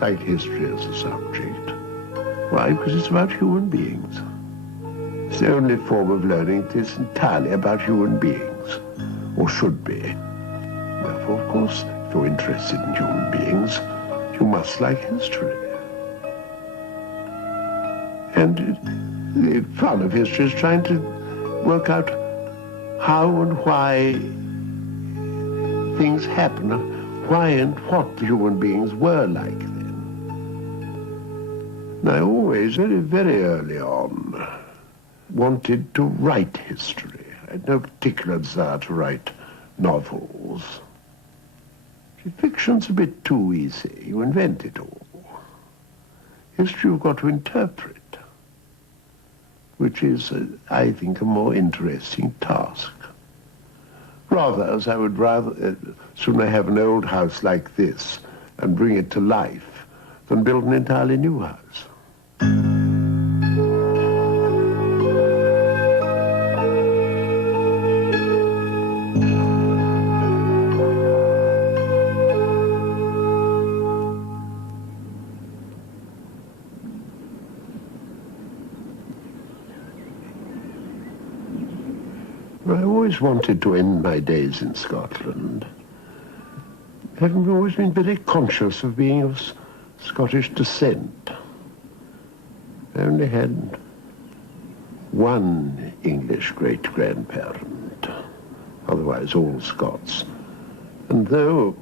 like history as a subject. Why? Because it's about human beings. It's the only form of learning that is entirely about human beings, or should be. Therefore, of course, if you're interested in human beings, you must like history. And the fun of history is trying to work out how and why things happen, why and what the human beings were like then. And I always, very, very early on, wanted to write history. I had no particular desire to write novels. Fiction's a bit too easy. You invent it all. History you've got to interpret, which is, I think, a more interesting task. Rather, as I would rather sooner have an old house like this and bring it to life than build an entirely new house. I always wanted to end my days in Scotland, having always been very conscious of being of Scottish descent. I only had one English great-grandparent, otherwise all Scots. And though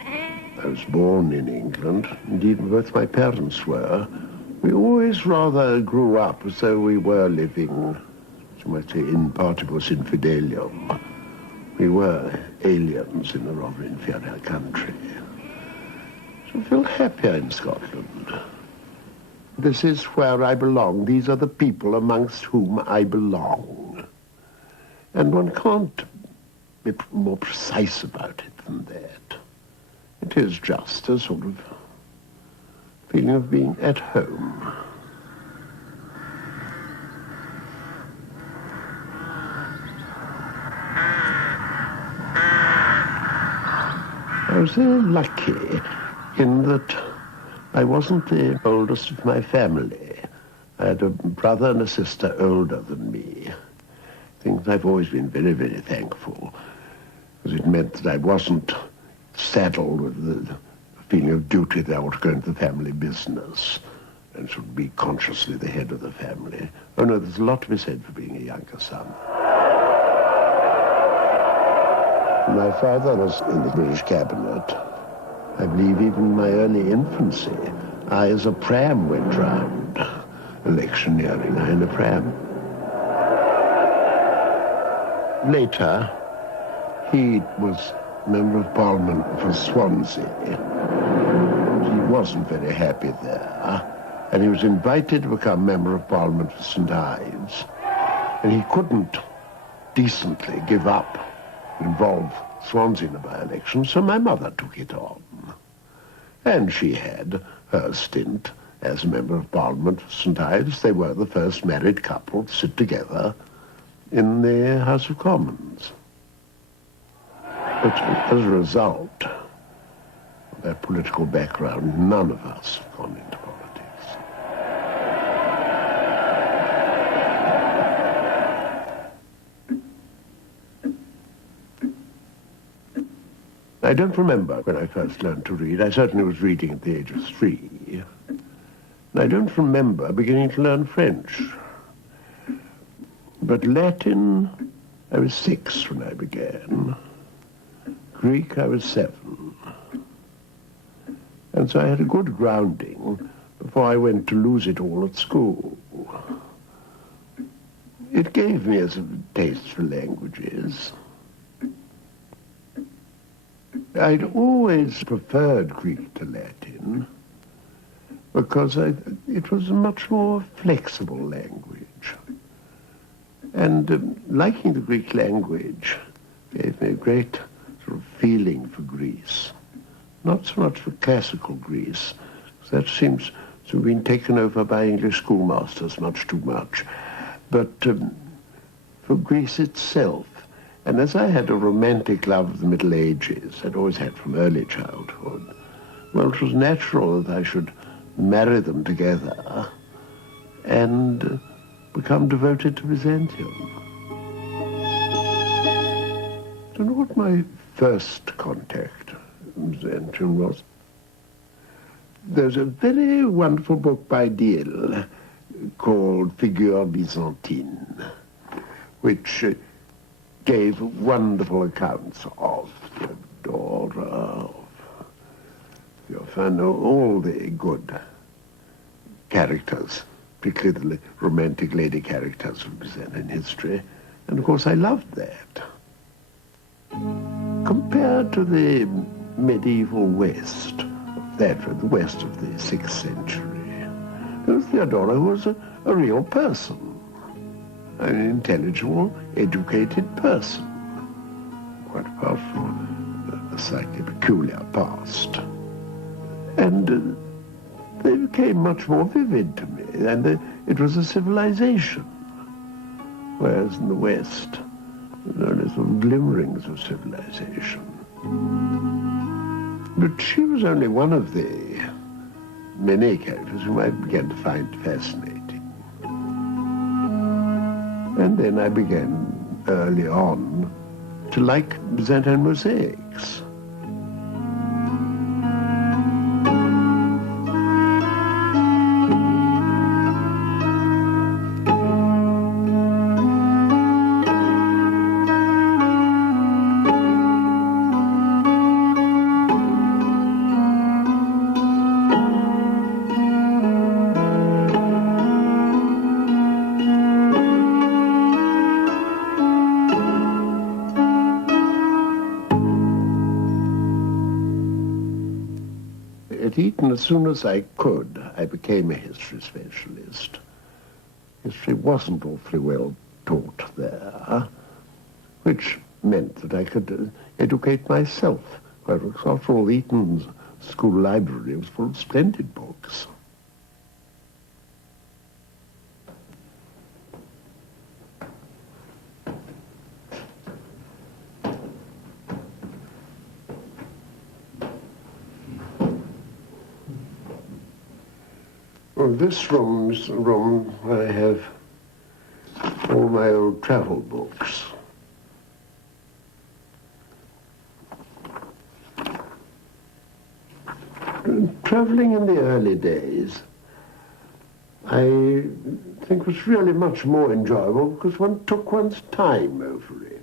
I was born in England, indeed both my parents were, we always rather grew up as though we were living, you might say, in partibus infidelium. We were aliens in a rather inferior country. So I feel happier in Scotland. This is where I belong. These are the people amongst whom I belong. And one can't be more precise about it than that. It is just a sort of feeling of being at home. I was very lucky in that I wasn't the oldest of my family. I had a brother and a sister older than me. Things I've always been very, very thankful, because it meant that I wasn't saddled with the feeling of duty that I ought to go into the family business and should be consciously the head of the family. Oh no, there's a lot to be said for being a younger son. My father was in the British cabinet. I believe even in my early infancy, I, as a pram, went round electioneering in a pram. Later, he was Member of Parliament for Swansea. He wasn't very happy there, and he was invited to become Member of Parliament for St. Ives, and he couldn't decently give up, involve Swansea in a by-election, so my mother took it on. And she had her stint as a Member of Parliament for St. Ives. They were the first married couple to sit together in the House of Commons. But as a result of that political background, none of us have gone into politics. I don't remember when I first learned to read. I certainly was reading at the age of 3. And I don't remember beginning to learn French. But Latin, I was 6 when I began. Greek, I was 7. And so I had a good grounding before I went to lose it all at school. It gave me a sort of taste for languages. I'd always preferred Greek to Latin because it was a much more flexible language. And liking the Greek language gave me a great sort of feeling for Greece. Not so much for classical Greece, because that seems to have been taken over by English schoolmasters much too much, but for Greece itself. And as I had a romantic love of the Middle Ages, I'd always had from early childhood, well, it was natural that I should marry them together and become devoted to Byzantium. I don't know what my first contact with Byzantium was. There's a very wonderful book by Deal called Figure Byzantine, which gave wonderful accounts of Theodora, of all the good characters, particularly the romantic lady characters of Byzantine history. And of course I loved that. Compared to the medieval West, the West of the 6th century, there was Theodora, who was a real person, an intelligible, educated person, quite apart from a slightly peculiar past. And they became much more vivid to me, and it was a civilization, whereas in the West, there were only sort of glimmerings of civilization. But she was only one of the many characters whom I began to find fascinating. And then I began early on to like Byzantine mosaics. At Eton, as soon as I could, I became a history specialist. History wasn't awfully well taught there, which meant that I could educate myself. After all, Eton's school library was full of splendid books. Well, this room is the room where I have all my old travel books. Traveling in the early days, I think was really much more enjoyable because one took one's time over it.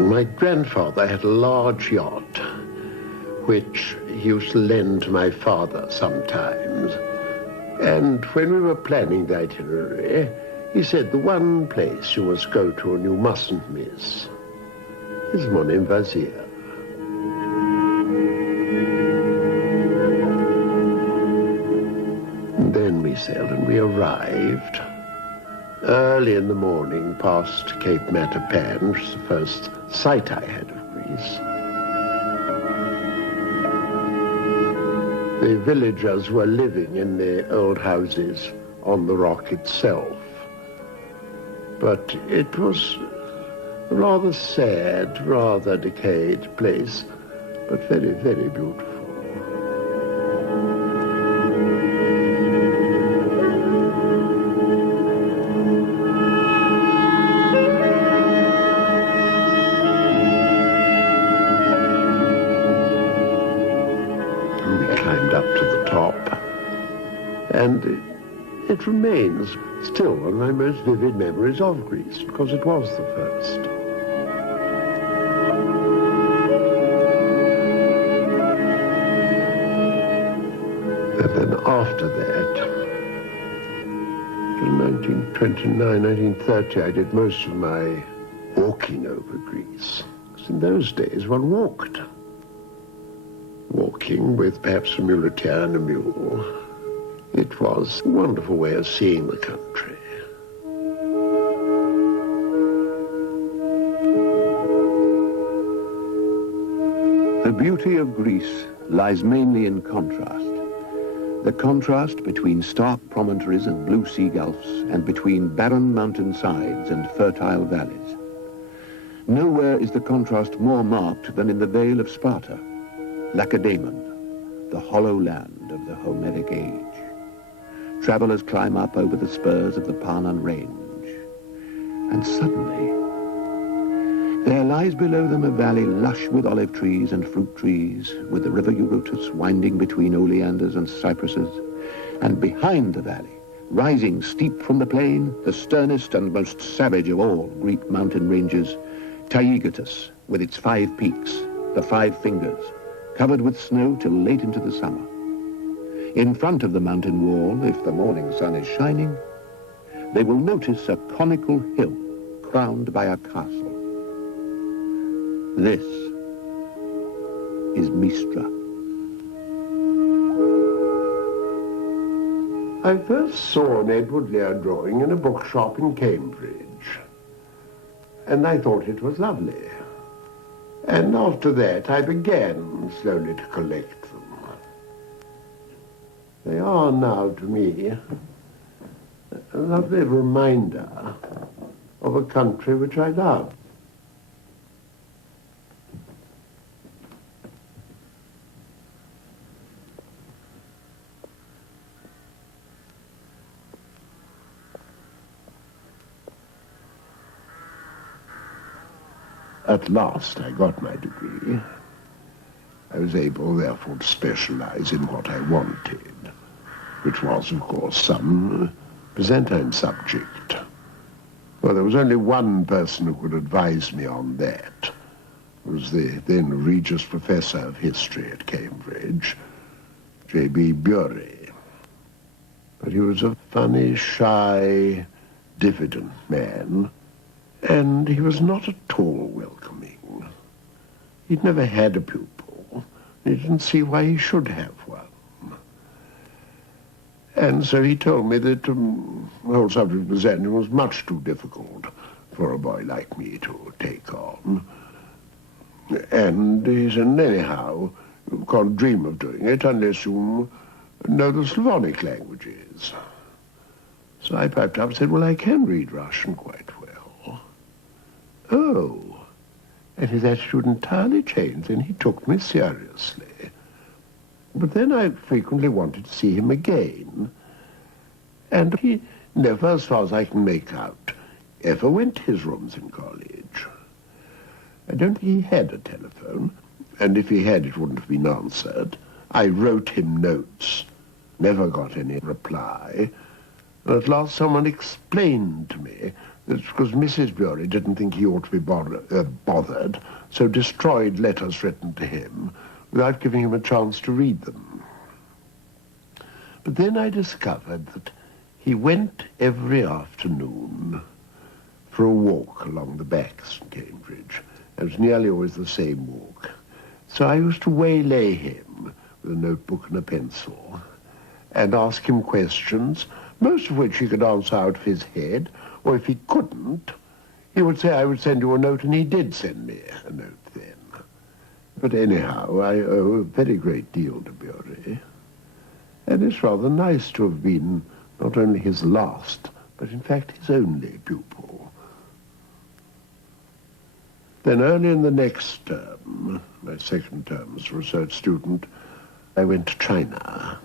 My grandfather had a large yacht, which he used to lend to my father sometimes. And when we were planning the itinerary, he said the one place you must go to and you mustn't miss is Monemvassia. And then we sailed and we arrived early in the morning past Cape Matapan, which was the first sight I had of Greece. The villagers were living in the old houses on the rock itself. But it was a rather sad, rather decayed place, but very, very beautiful. And it remains still one of my most vivid memories of Greece, because it was the first. And then after that, in 1929, 1930, I did most of my walking over Greece. Because in those days, one walked. Walking with perhaps a muleteer and a mule. It was a wonderful way of seeing the country. The beauty of Greece lies mainly in contrast. The contrast between stark promontories and blue sea gulfs and between barren mountain sides and fertile valleys. Nowhere is the contrast more marked than in the Vale of Sparta, Lacedaemon, the hollow land of the Homeric age. Travelers climb up over the spurs of the Parnan Range, and suddenly there lies below them a valley lush with olive trees and fruit trees, with the river Eurotas winding between oleanders and cypresses, and behind the valley, rising steep from the plain, the sternest and most savage of all Greek mountain ranges, Taygetus, with its 5 peaks, the 5 fingers, covered with snow till late into the summer. In front of the mountain wall, if the morning sun is shining, they will notice a conical hill crowned by a castle. This is Mystra. I first saw an Edward Lear drawing in a bookshop in Cambridge, and I thought it was lovely. And after that, I began slowly to collect them. They are now, to me, a lovely reminder of a country which I love. At last I got my degree. I was able, therefore, to specialize in what I wanted, which was, of course, some Byzantine subject. Well, there was only one person who could advise me on that. It was the then Regius Professor of History at Cambridge, J.B. Bury. But he was a funny, shy, diffident man, and he was not at all welcoming. He'd never had a pupil. He didn't see why he should have one. And so he told me that the whole subject of Byzantium was much too difficult for a boy like me to take on. And he said, anyhow, you can't dream of doing it unless you know the Slavonic languages. So I piped up and said, well, I can read Russian quite well. Oh, and his attitude entirely changed, and he took me seriously. But then I frequently wanted to see him again, and he never, as far as I can make out, ever went to his rooms in college. I don't think he had a telephone, and if he had, it wouldn't have been answered. I wrote him notes, never got any reply, and at last someone explained to me that's because Mrs. Bury didn't think he ought to be bothered, so destroyed letters written to him without giving him a chance to read them. But then I discovered that he went every afternoon for a walk along the backs in Cambridge. It was nearly always the same walk. So I used to waylay him with a notebook and a pencil and ask him questions, most of which he could answer out of his head, or if he couldn't, he would say, I would send you a note, and he did send me a note then. But anyhow, I owe a very great deal to Bury, and it's rather nice to have been not only his last, but in fact his only pupil. Then early in the next term, my second term as a research student, I went to China.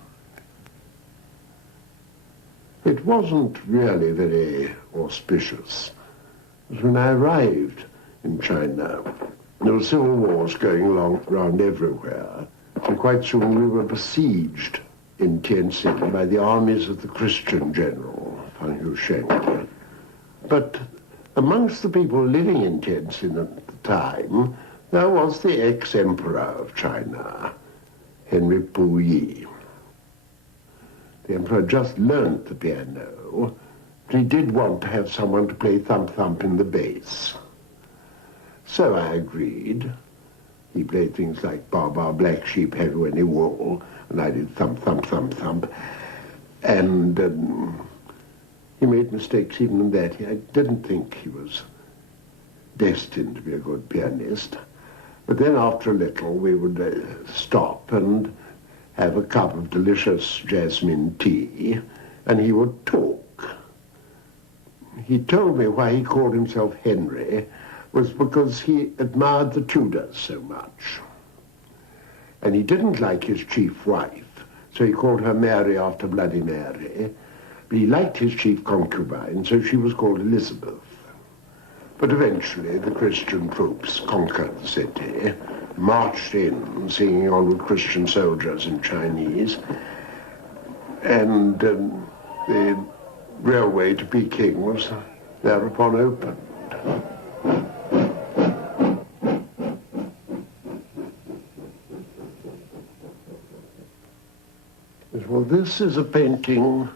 It wasn't really very auspicious. Because when I arrived in China, there were civil wars going around everywhere, and quite soon we were besieged in Tianjin by the armies of the Christian general, Fan Yusheng. But amongst the people living in Tianjin at the time, there was the ex-emperor of China, Henry Puyi. The emperor just learnt the piano, but he did want to have someone to play thump thump in the bass. So I agreed. He played things like Baa Baa Black Sheep, Have You Any Wool, and I did thump thump thump thump. And he made mistakes even in that. I didn't think he was destined to be a good pianist. But then after a little we would stop and have a cup of delicious jasmine tea, and he would talk. He told me why he called himself Henry was because he admired the Tudors so much. And he didn't like his chief wife, so he called her Mary after Bloody Mary. But he liked his chief concubine, so she was called Elizabeth. But eventually the Christian troops conquered the city, marched in, singing on with Christian soldiers in Chinese, and the railway to Peking was thereupon opened. Well, this is a painting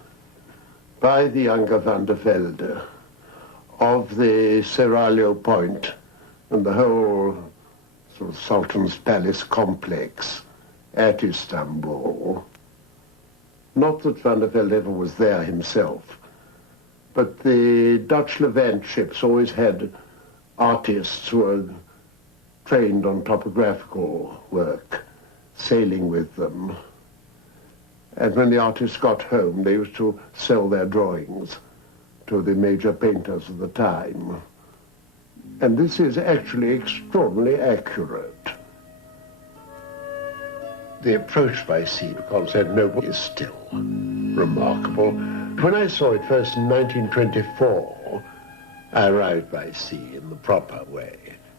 by the younger Van der Velde of the Seraglio Point and the whole sort of Sultan's Palace complex at Istanbul. Not that Van der Velde ever was there himself, but the Dutch Levant ships always had artists who were trained on topographical work, sailing with them. And when the artists got home, they used to sell their drawings to the major painters of the time. And this is actually extraordinarily accurate. The approach by sea to Constantinople is still remarkable. When I saw it first in 1924, I arrived by sea in the proper way,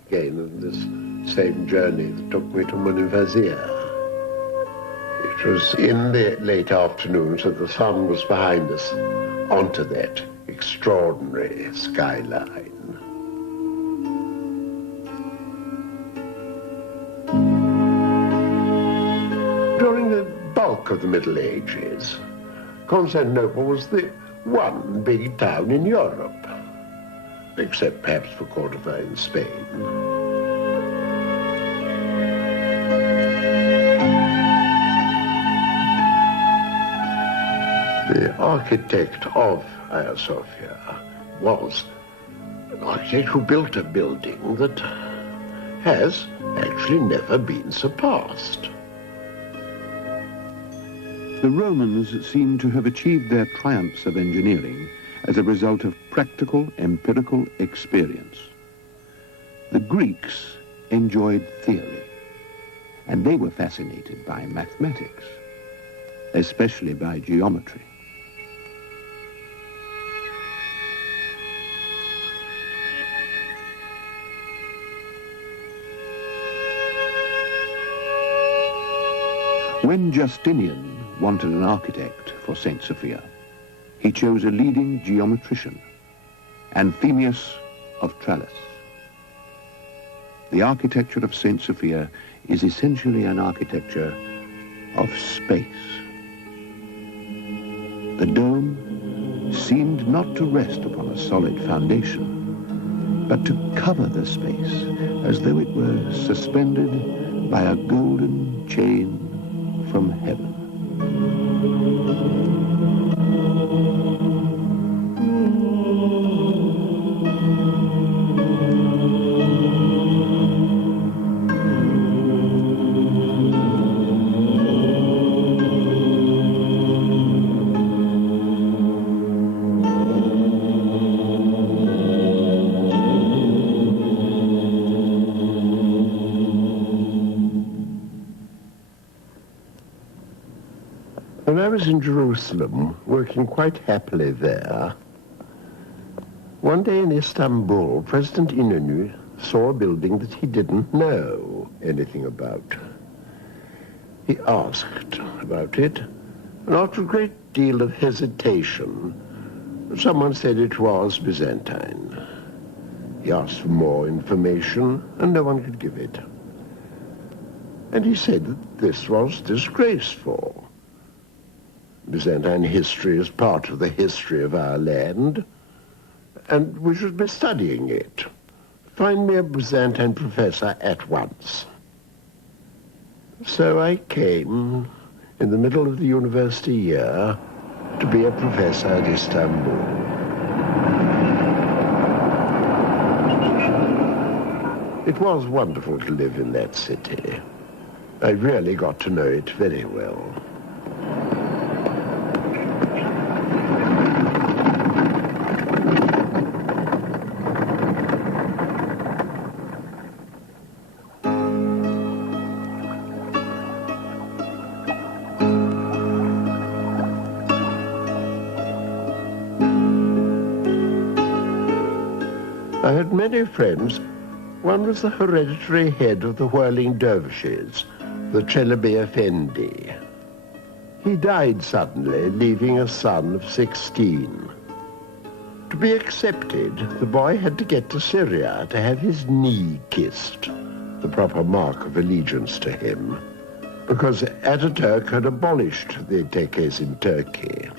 again on this same journey that took me to Monemvassia. It was in the late afternoon, so the sun was behind us onto that extraordinary skyline. During the bulk of the Middle Ages, Constantinople was the one big town in Europe, except perhaps for Cordova in Spain. The architect of Hagia Sophia was an architect who built a building that has actually never been surpassed. The Romans seem to have achieved their triumphs of engineering as a result of practical, empirical experience. The Greeks enjoyed theory, and they were fascinated by mathematics, especially by geometry. When Justinian wanted an architect for St. Sophia, he chose a leading geometrician, Anthemius of Tralles. The architecture of St. Sophia is essentially an architecture of space. The dome seemed not to rest upon a solid foundation, but to cover the space as though it were suspended by a golden chain from heaven. When I was in Jerusalem, working quite happily there, one day in Istanbul, President İnönü saw a building that he didn't know anything about. He asked about it, and after a great deal of hesitation, someone said it was Byzantine. He asked for more information, and no one could give it. And he said that this was disgraceful. Byzantine history is part of the history of our land, and we should be studying it. Find me a Byzantine professor at once. So I came in the middle of the university year to be a professor at Istanbul. It was wonderful to live in that city. I really got to know it very well. I had many friends. One was the hereditary head of the Whirling Dervishes, the Çelebi Efendi. He died suddenly, leaving a son of 16. To be accepted, the boy had to get to Syria to have his knee kissed, the proper mark of allegiance to him, because Attaturk had abolished the tekes in Turkey.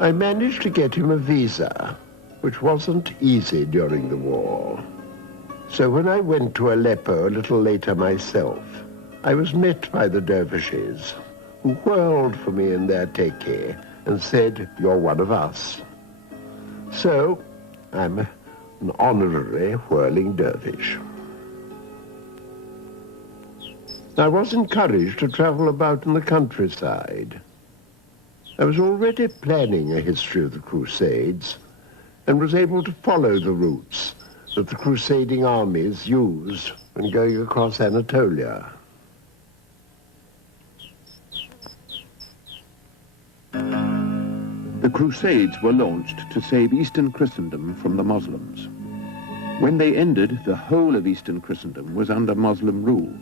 I managed to get him a visa, which wasn't easy during the war. So when I went to Aleppo a little later myself, I was met by the dervishes, who whirled for me in their teke and said, "You're one of us." So I'm an honorary Whirling Dervish. I was encouraged to travel about in the countryside. I was already planning a history of the Crusades, and was able to follow the routes that the crusading armies used when going across Anatolia. The Crusades were launched to save Eastern Christendom from the Muslims. When they ended, the whole of Eastern Christendom was under Muslim rule.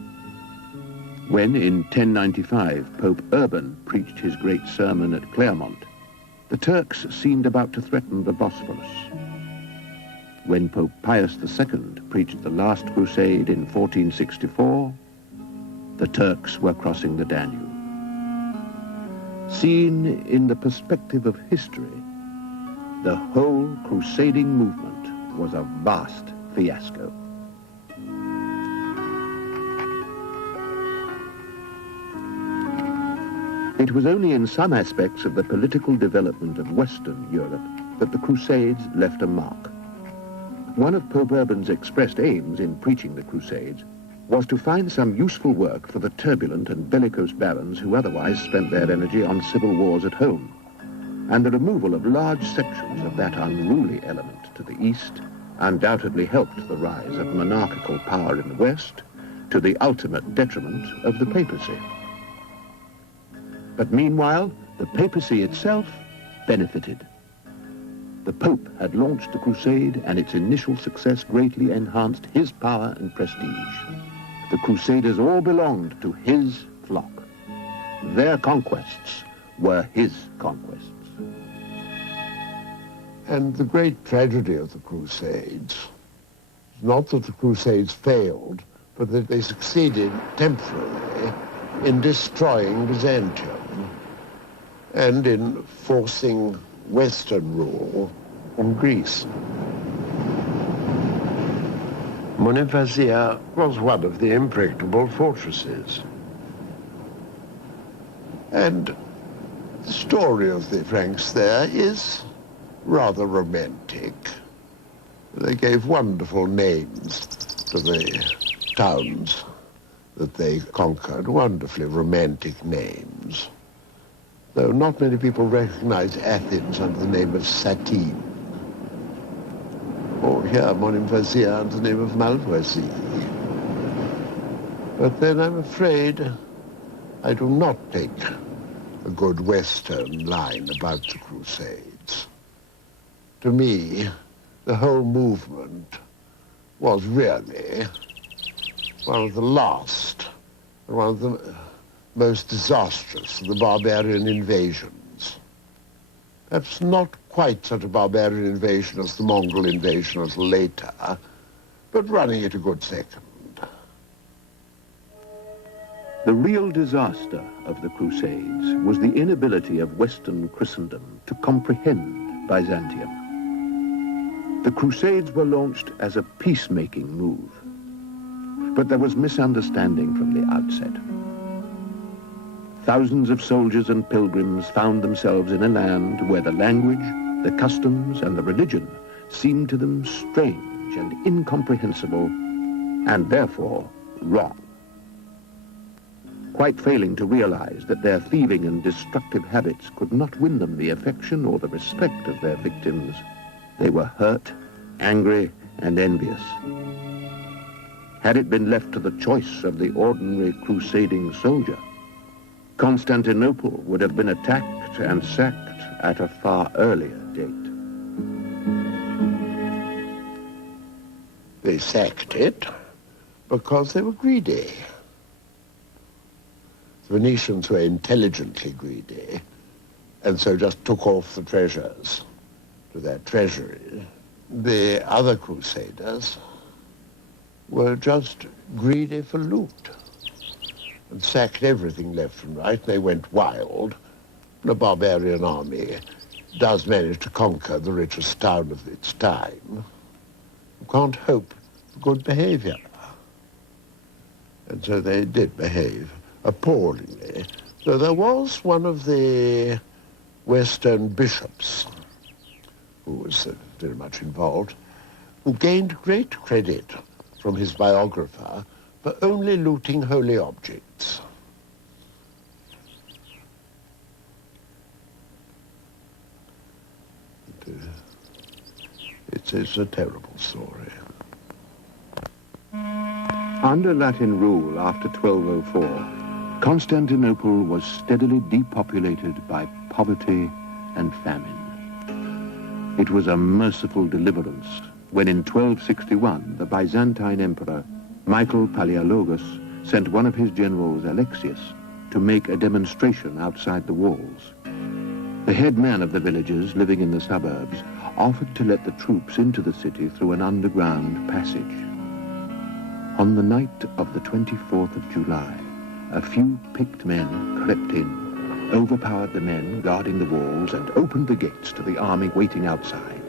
When, in 1095, Pope Urban preached his great sermon at Clermont, the Turks seemed about to threaten the Bosphorus. When Pope Pius II preached the Last Crusade in 1464, the Turks were crossing the Danube. Seen in the perspective of history, the whole crusading movement was a vast fiasco. It was only in some aspects of the political development of Western Europe that the Crusades left a mark. One of Pope Urban's expressed aims in preaching the Crusades was to find some useful work for the turbulent and bellicose barons who otherwise spent their energy on civil wars at home, and the removal of large sections of that unruly element to the east undoubtedly helped the rise of monarchical power in the West, to the ultimate detriment of the papacy. But meanwhile, the papacy itself benefited. The Pope had launched the crusade, and its initial success greatly enhanced his power and prestige. The Crusaders all belonged to his flock. Their conquests were his conquests. And the great tragedy of the Crusades is not that the Crusades failed, but that they succeeded temporarily in destroying Byzantium and in forcing Western rule on Greece. Monemvassia was one of the impregnable fortresses. And the story of the Franks there is rather romantic. They gave wonderful names to the towns that they conquered, wonderfully romantic names. Though not many people recognize Athens under the name of Satine, or here Monemvassia under the name of Malvoisie. But then I'm afraid I do not take a good Western line about the Crusades. To me, the whole movement was really one of the last, and one of the most disastrous of the barbarian invasions. Perhaps not quite such a barbarian invasion as the Mongol invasion a little later, but running it a good second. The real disaster of the Crusades was the inability of Western Christendom to comprehend Byzantium. The Crusades were launched as a peacemaking move, but there was misunderstanding from the outset. Thousands of soldiers and pilgrims found themselves in a land where the language, the customs, and the religion seemed to them strange and incomprehensible, and therefore wrong. quite failing to realize that their thieving and destructive habits could not win them the affection or the respect of their victims. They were hurt, angry, and envious. Had it been left to the choice of the ordinary crusading soldier, Constantinople would have been attacked and sacked at a far earlier date. They sacked it because they were greedy. The Venetians were intelligently greedy, and so just took off the treasures to their treasury. The other crusaders were just greedy for loot and sacked everything left and right. They went wild. The barbarian army does manage to conquer the richest town of its time. You can't hope for good behavior. And so they did behave appallingly. So there was one of the Western bishops who was very much involved, who gained great credit from his biographer for only looting holy objects. It's a terrible story. Under Latin rule after 1204, Constantinople was steadily depopulated by poverty and famine. It was a merciful deliverance when in 1261 the Byzantine emperor Michael Palaiologos sent one of his generals, Alexius, to make a demonstration outside the walls. The head man of the villagers living in the suburbs offered to let the troops into the city through an underground passage. On the night of the 24th of July, a few picked men crept in, overpowered the men guarding the walls, and opened the gates to the army waiting outside.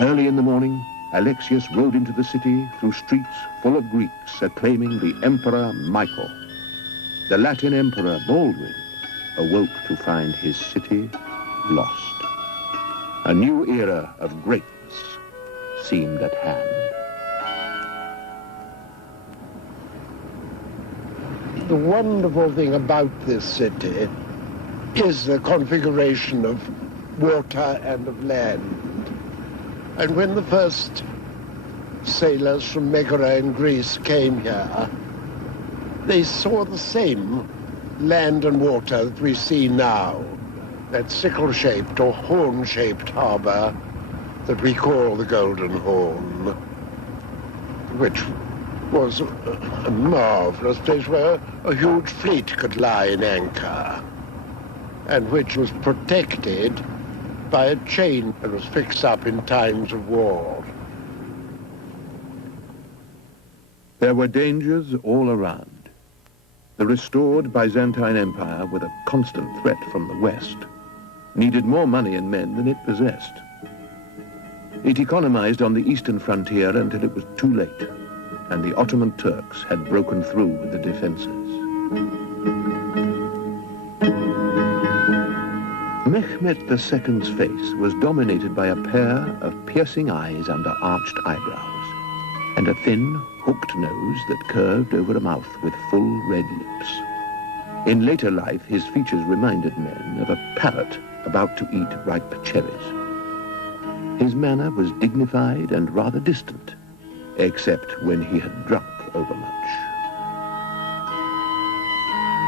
Early in the morning, Alexius rode into the city through streets full of Greeks acclaiming the Emperor Michael. The Latin Emperor Baldwin awoke to find his city lost. A new era of greatness seemed at hand. The wonderful thing about this city is the configuration of water and of land. And when the first sailors from Megara in Greece came here, they saw the same land and water that we see now, that sickle-shaped or horn-shaped harbor that we call the Golden Horn, which was a marvelous place where a huge fleet could lie in anchor, and which was protected by a chain that was fixed up in times of war. There were dangers all around. The restored Byzantine Empire, with a constant threat from the West, needed more money and men than it possessed. It economized on the eastern frontier until it was too late, and the Ottoman Turks had broken through with the defenses. Mehmet II's face was dominated by a pair of piercing eyes under arched eyebrows, and a thin, hooked nose that curved over a mouth with full red lips. In later life, his features reminded men of a parrot about to eat ripe cherries. His manner was dignified and rather distant, except when he had drunk overmuch.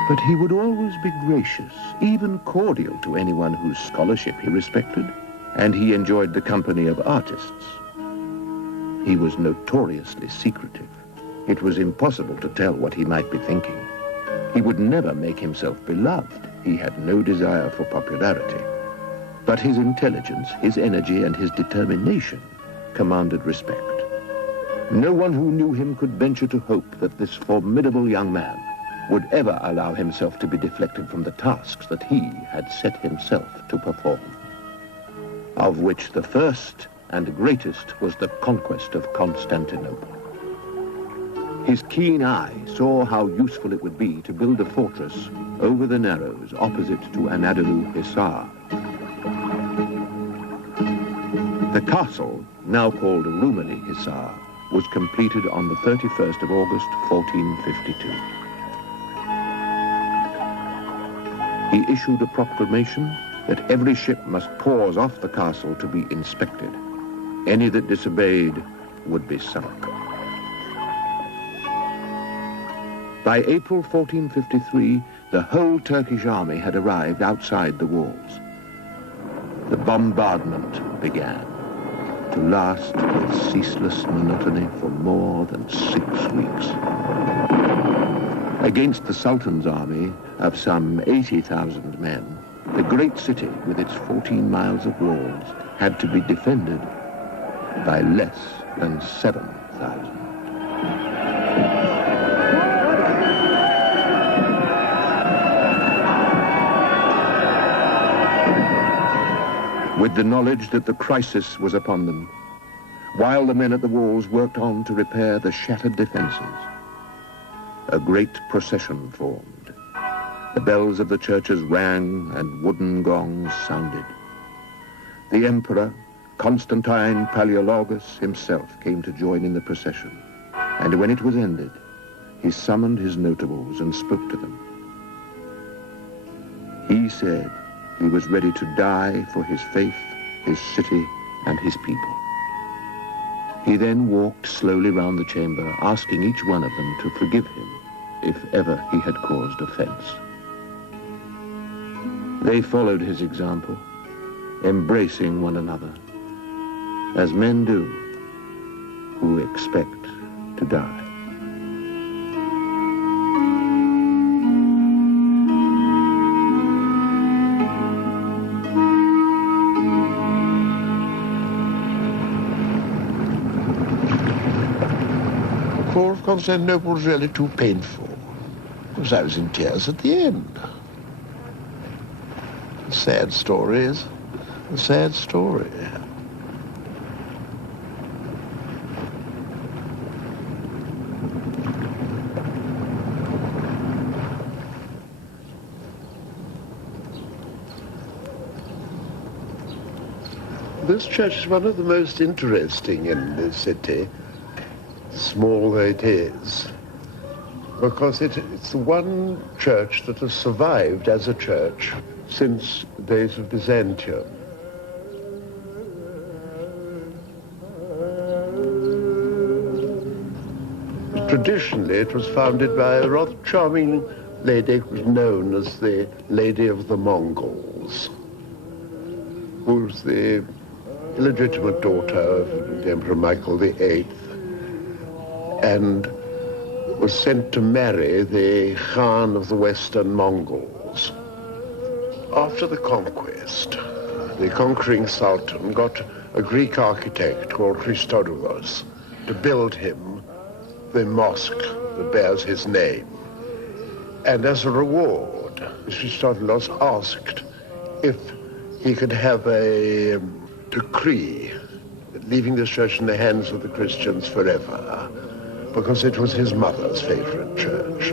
But he would always be gracious, even cordial to anyone whose scholarship he respected, and he enjoyed the company of artists. He was notoriously secretive. It was impossible to tell what he might be thinking. He would never make himself beloved. He had no desire for popularity. But his intelligence, his energy, and his determination commanded respect. No one who knew him could venture to hope that this formidable young man would ever allow himself to be deflected from the tasks that he had set himself to perform, of which the first and greatest was the conquest of Constantinople. His keen eye saw how useful it would be to build a fortress over the Narrows opposite to Anadolu Hisar. The castle, now called Rumeli Hisar, was completed on the 31st of August, 1452. He issued a proclamation that every ship must pause off the castle to be inspected. Any that disobeyed would be sunk. By April 1453, the whole Turkish army had arrived outside the walls. The bombardment began, to last with ceaseless monotony for more than 6 weeks. Against the Sultan's army of some 80,000 men, the great city with its 14 miles of walls had to be defended by less than 7,000. With the knowledge that the crisis was upon them, while the men at the walls worked on to repair the shattered defenses, a great procession formed. The bells of the churches rang and wooden gongs sounded. The emperor, Constantine Palaeologus himself, came to join in the procession, and when it was ended, he summoned his notables and spoke to them. He said he was ready to die for his faith, his city, and his people. He then walked slowly round the chamber, asking each one of them to forgive him if ever he had caused offense. They followed his example, embracing one another, as men do who expect to die. The fall of Constantinople was really too painful, because I was in tears at the end. The sad story is a sad story. This church is one of the most interesting in the city, small though it is, because it's the one church that has survived as a church since the days of Byzantium. Traditionally, it was founded by a rather charming lady who was known as the Lady of the Mongols, who was the illegitimate daughter of the Emperor Michael VIII, and was sent to marry the Khan of the Western Mongols. After the conquest, the conquering Sultan got a Greek architect called Christodoulos to build him the mosque that bears his name. And as a reward, Christodoulos asked if he could have a decree leaving the church in the hands of the Christians forever, because it was his mother's favorite church.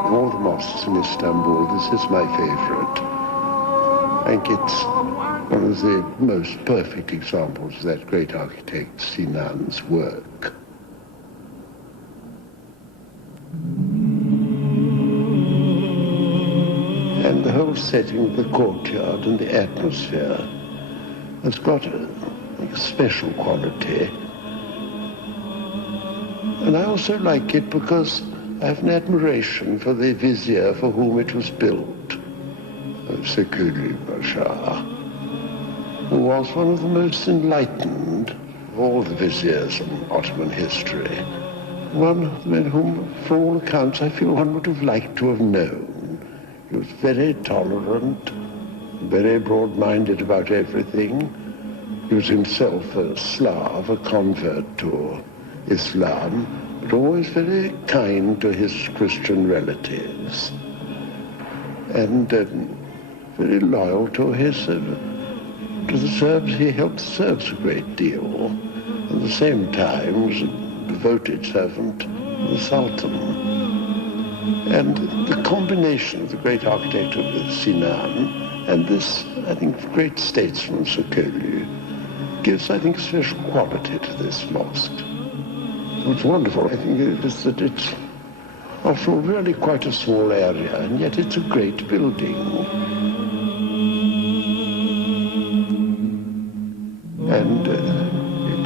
Of all the mosques in Istanbul, this is my favorite. I think it's one of the most perfect examples of that great architect Sinan's work. And the whole setting of the courtyard and the atmosphere has got a special quality. And I also like it because I have an admiration for the vizier for whom it was built, Sir Pasha, who was one of the most enlightened of all the viziers in Ottoman history. One of the men whom, for all accounts, I feel one would have liked to have known. He was very tolerant, very broad-minded about everything. He was himself a Slav, a convert to Islam, but always very kind to his Christian relatives, and very loyal to the Serbs. He helped the Serbs a great deal. At the same time, was a devoted servant, the Sultan. And the combination of the great architect of Sinan and this, I think, great statesman, Sokoli, gives, I think, a special quality to this mosque. What's wonderful, I think, is that it's, after all, really quite a small area, and yet it's a great building. And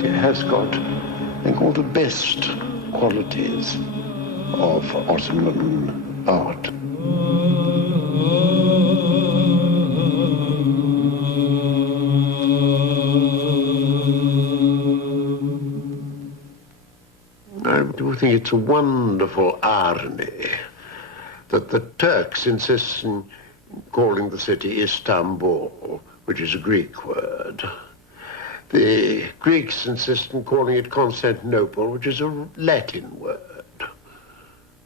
it has got, I think, all the best qualities of Ottoman art. I do think it's a wonderful irony that the Turks insist on calling the city Istanbul, which is a Greek word. The Greeks insist on calling it Constantinople, which is a Latin word.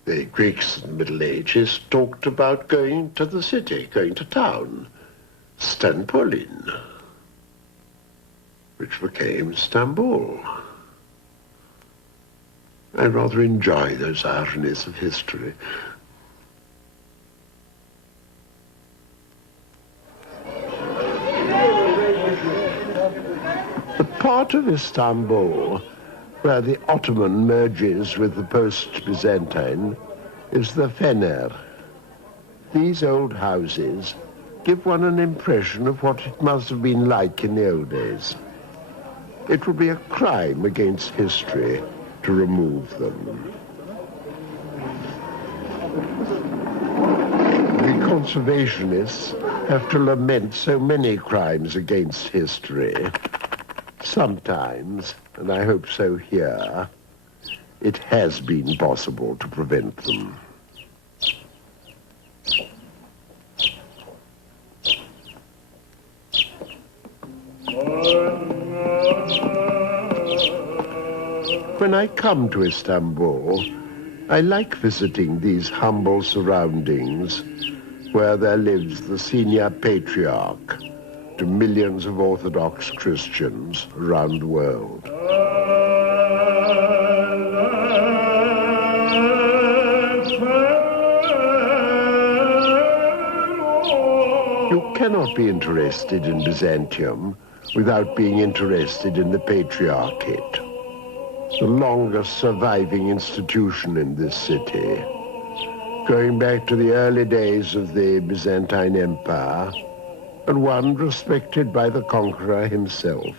The Greeks in the Middle Ages talked about going to the city, going to town, Stanpolin, which became Istanbul. I rather enjoy those ironies of history. The part of Istanbul where the Ottoman merges with the post-Byzantine is the Fener. These old houses give one an impression of what it must have been like in the old days. It would be a crime against history to remove them. The conservationists have to lament so many crimes against history. Sometimes, and I hope so here, it has been possible to prevent them. When I come to Istanbul, I like visiting these humble surroundings where there lives the senior patriarch to millions of Orthodox Christians around the world. You cannot be interested in Byzantium without being interested in the Patriarchate, the longest surviving institution in this city, going back to the early days of the Byzantine Empire, and one respected by the conqueror himself.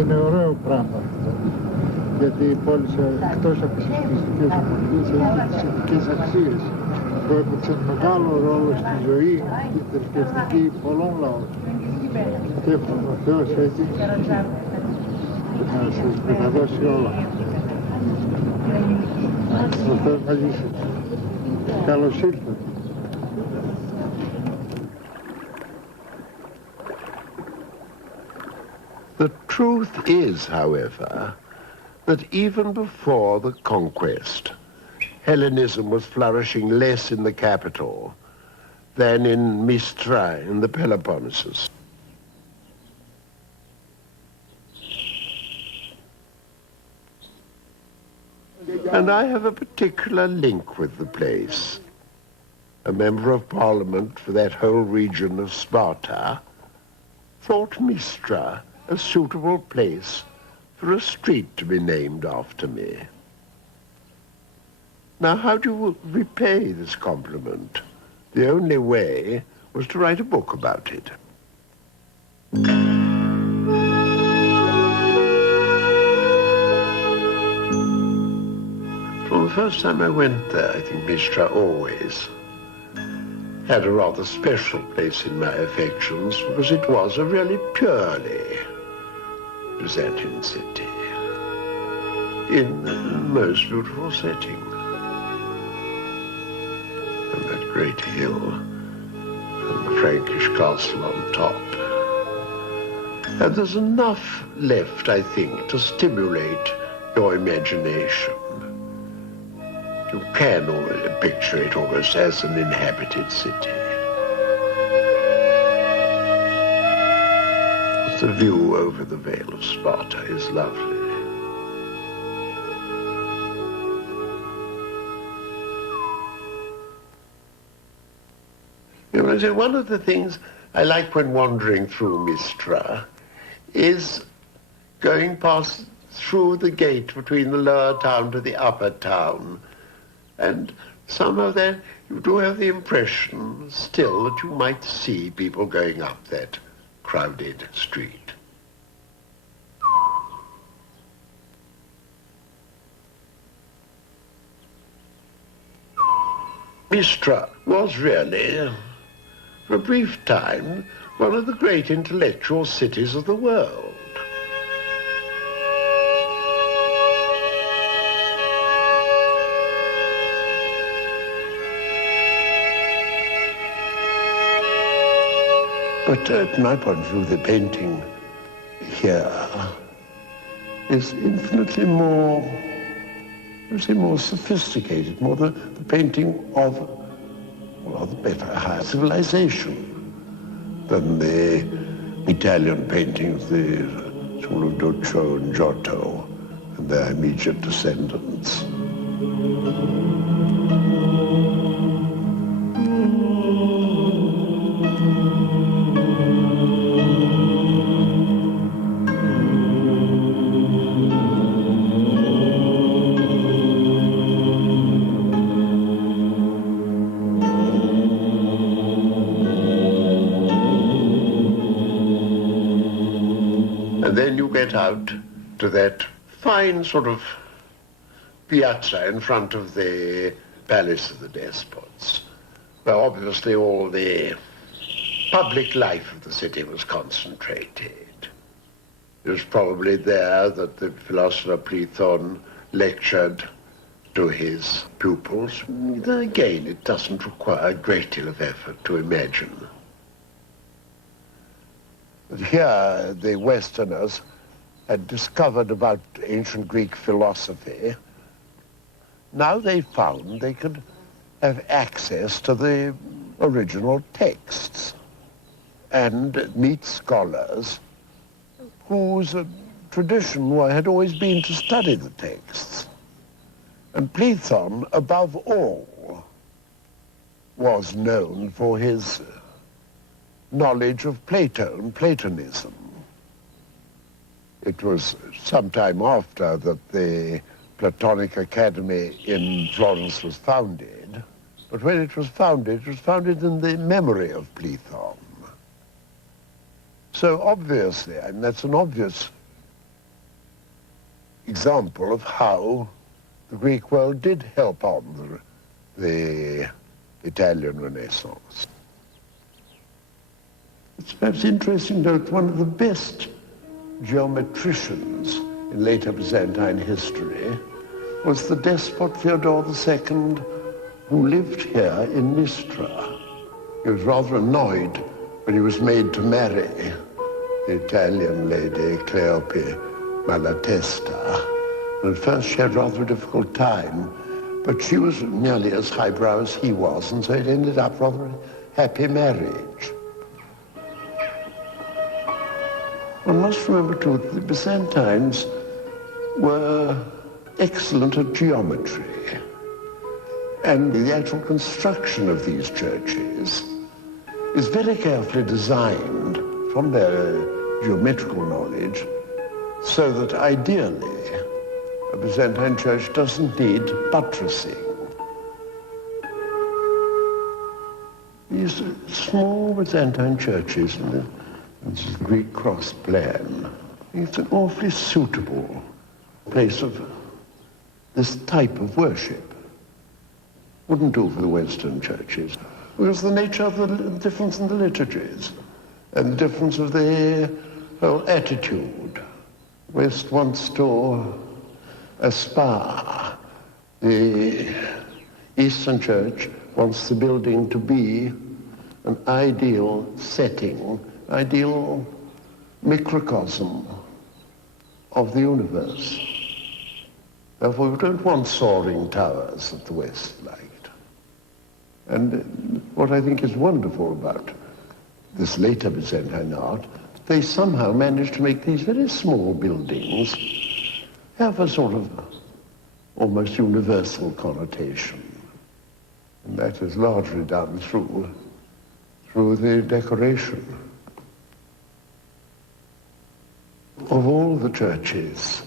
Είναι ωραίο πράγμα, γιατί η πόλη εκτός από τις θρησκευτικές ομορφίες έχει τις ηθικές αξίες που έπαιξαν μεγάλο ρόλο στη ζωή και θρησκευτική πολλών λαών. Και εύχομαι ο Θεός έτσι να σας μεταδώσει όλα. Ο Θεός μαζί σας. Καλώς ήρθατε. The truth is, however, that even before the conquest, Hellenism was flourishing less in the capital than in Mystras in the Peloponnesus. And I have a particular link with the place. A member of parliament for that whole region of Sparta thought Mystras a suitable place for a street to be named after me. Now, how do you repay this compliment? The only way was to write a book about it. From the first time I went there, I think Mystras always had a rather special place in my affections because it was a really purely Byzantine city in the most beautiful setting. And that great hill and the Frankish castle on top. And there's enough left, I think, to stimulate your imagination. You can already picture it almost as an inhabited city. The view over the Vale of Sparta is lovely. You know, so one of the things I like when wandering through Mystras is going past through the gate between the lower town to the upper town. And somehow there you do have the impression still that you might see people going up that crowded street. Mystras was really, for a brief time, one of the great intellectual cities of the world. But at my point of view, the painting here is infinitely more, I would say, more sophisticated, more the painting of, well, the better, higher civilization than the Italian paintings, the sort of Duccio and Giotto and their immediate descendants. And then you get out to that fine sort of piazza in front of the Palace of the Despots, where obviously all the public life of the city was concentrated. It was probably there that the philosopher Platon lectured to his pupils. Then again, it doesn't require a great deal of effort to imagine. But here, the Westerners had discovered about ancient Greek philosophy. Now they found they could have access to the original texts and meet scholars whose tradition had always been to study the texts. And Platon, above all, was known for his knowledge of Plato and Platonism. It was some time after that the Platonic Academy in Florence was founded. But when it was founded in the memory of Platon. So obviously, and that's an obvious example of how the Greek world did help on the Italian Renaissance. It's perhaps interesting to note one of the best geometricians in later Byzantine history was the despot Theodore II, who lived here in Mystras. He was rather annoyed when he was made to marry the Italian lady Cleope Malatesta. And at first she had rather a difficult time, but she was nearly as highbrow as he was, and so it ended up rather a happy marriage. One must remember, too, that the Byzantines were excellent at geometry. And the actual construction of these churches is very carefully designed from their geometrical knowledge so that ideally a Byzantine church doesn't need buttressing. The these small Byzantine churches in this Greek cross plan, it's an awfully suitable place of this type of worship. Wouldn't do for the Western churches. Because the nature of the difference in the liturgies and the difference of the whole attitude. West wants to aspire. The Eastern Church wants the building to be an ideal setting, ideal microcosm of the universe. Therefore, we don't want soaring towers that the West liked. And what I think is wonderful about this later Byzantine art, they somehow managed to make these very small buildings have a sort of almost universal connotation. And that is largely done through the decoration. Of all the churches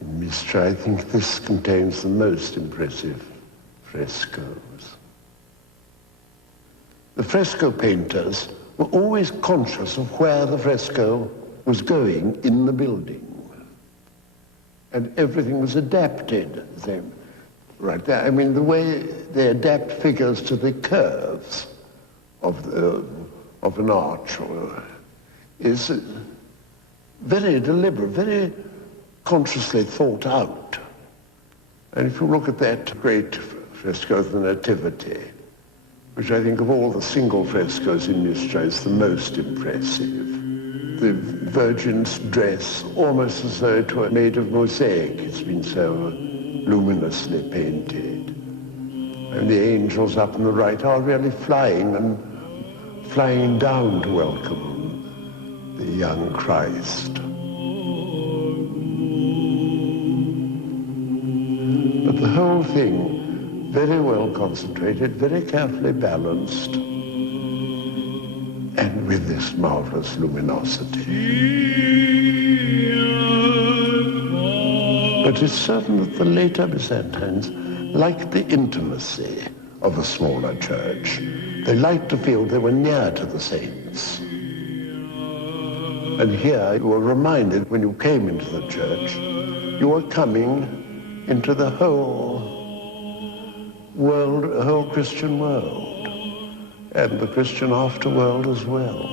in Mystras, I think this contains the most impressive frescoes. The fresco painters were always conscious of where the fresco was going in the building. And everything was adapted. Right there, I mean, the way they adapt figures to the curves of an arch is very deliberate, very consciously thought out. And if you look at that great fresco of the Nativity, which I think of all the single frescoes in Mystras is the most impressive. The Virgin's dress, almost as though it were made of mosaic. It's been so luminously painted. And the angels up on the right are really flying down to welcome the young Christ. But the whole thing, very well concentrated, very carefully balanced, and with this marvelous luminosity. But it's certain that the later Byzantines liked the intimacy of a smaller church. They liked to feel they were near to the saints. And here you were reminded when you came into the church, you were coming into the whole world, whole Christian world, and the Christian afterworld as well.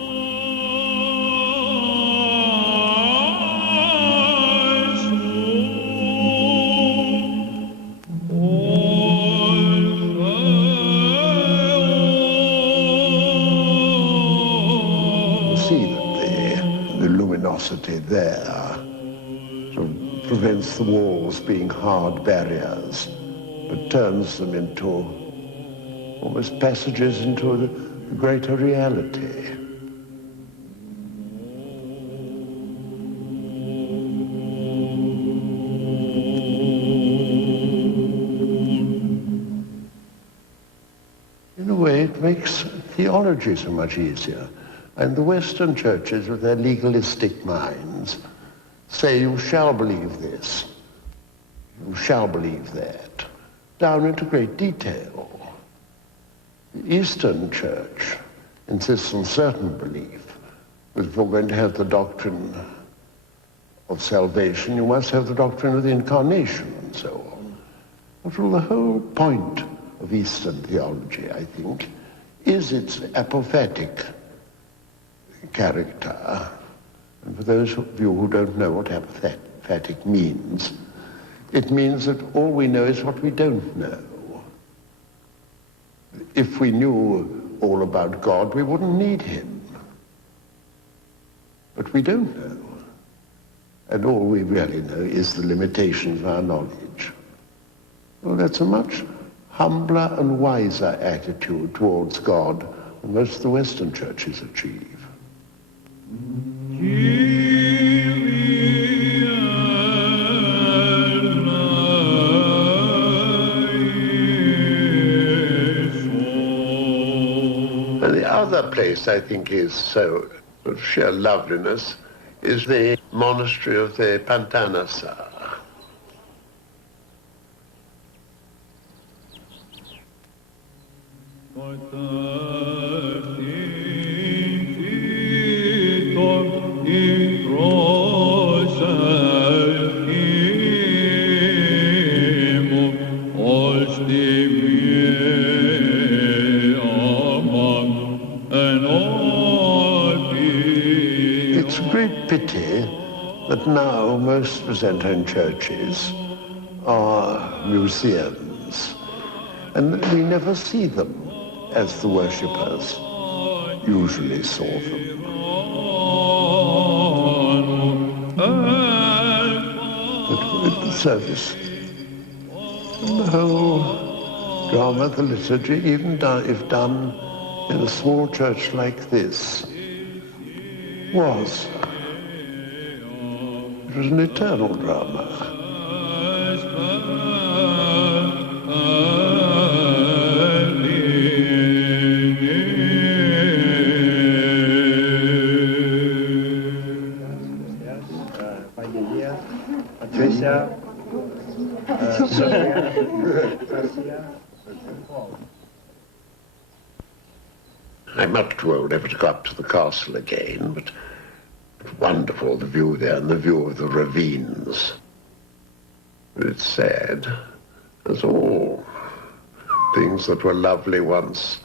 You see that the luminosity there sort of prevents the walls being hard barriers, but turns them into almost passages into the greater reality. In a way, it makes theology so much easier. And the Western churches, with their legalistic minds, say you shall believe this, you shall believe that, down into great detail. The Eastern Church insists on certain belief, that if you're going to have the doctrine of salvation, you must have the doctrine of the incarnation and so on. After all, the whole point of Eastern theology, I think, is its apophatic character. And for those of you who don't know what apophatic means, it means that all we know is what we don't know. If we knew all about God, we wouldn't need him. But we don't know. And all we really know is the limitations of our knowledge. Well, that's a much humbler and wiser attitude towards God than most of the Western churches achieve. And the other place I think is so of sheer loveliness is the monastery of the Pantanassa. pity that now most Byzantine churches are museums, and we never see them as the worshippers usually saw them. But with the service, and the whole drama, the liturgy, even if done in a small church like this, it was an eternal drama. I'm much too old ever to go up to the castle again, but wonderful, the view there, and the view of the ravines. But it's sad, as all things that were lovely once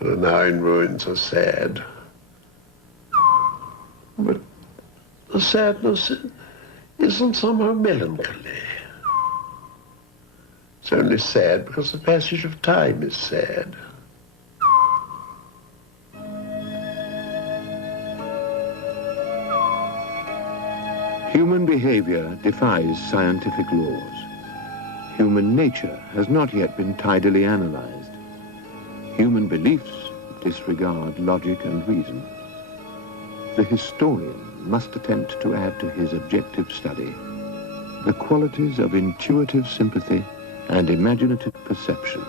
and are now in ruins are sad. But the sadness isn't somehow melancholy. It's only sad because the passage of time is sad. Human behavior defies scientific laws. Human nature has not yet been tidily analyzed. Human beliefs disregard logic and reason. The historian must attempt to add to his objective study the qualities of intuitive sympathy and imaginative perception,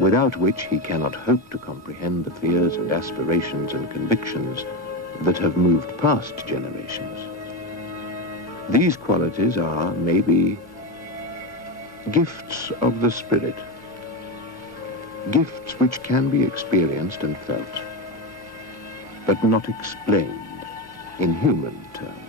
without which he cannot hope to comprehend the fears and aspirations and convictions that have moved past generations. These qualities are, maybe, gifts of the spirit, gifts which can be experienced and felt, but not explained in human terms.